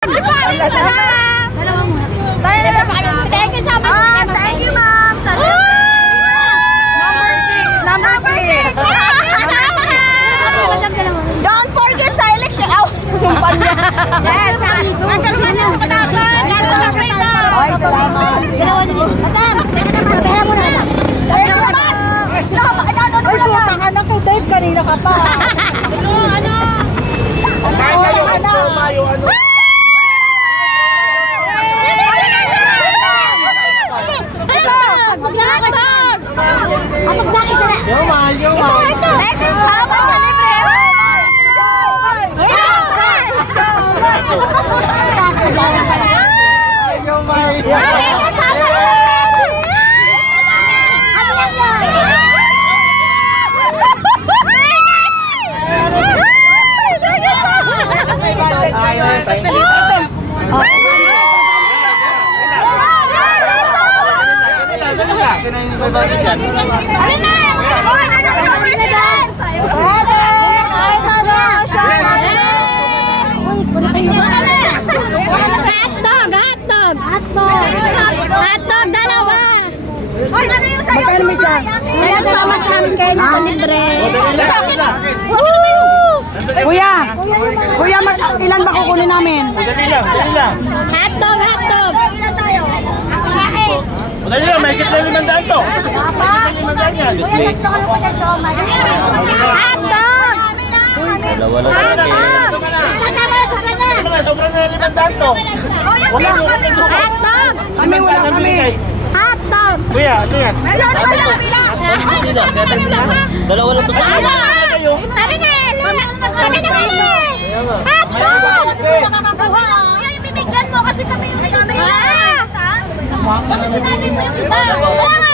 Thank you, ma'am. Number 6. Don't forget sa election. Yes. Dave, kanina ka pa. Hotdog, dalawa. Oy, ano yung sa'yo? Ayan, sama sa amin kayo sa libre. Kuya, ilan ba kukunin namin? Hotdog. Ilan tayo? Dali lang, may kitla 500 to. Kuya, nagtulong ko na siomay. Hotdog. Dalawa lang sa akin. Sobrang na 500 to. Hotdog. Kami, wala kami. Hotdog. Kuya, ano yan? Dalawa lang to sa akin. Sabi nga, sabi nga Hotdog. Kuya, yung bibigyan mo kasi kami yung kami. Mahal ka na Yung iba.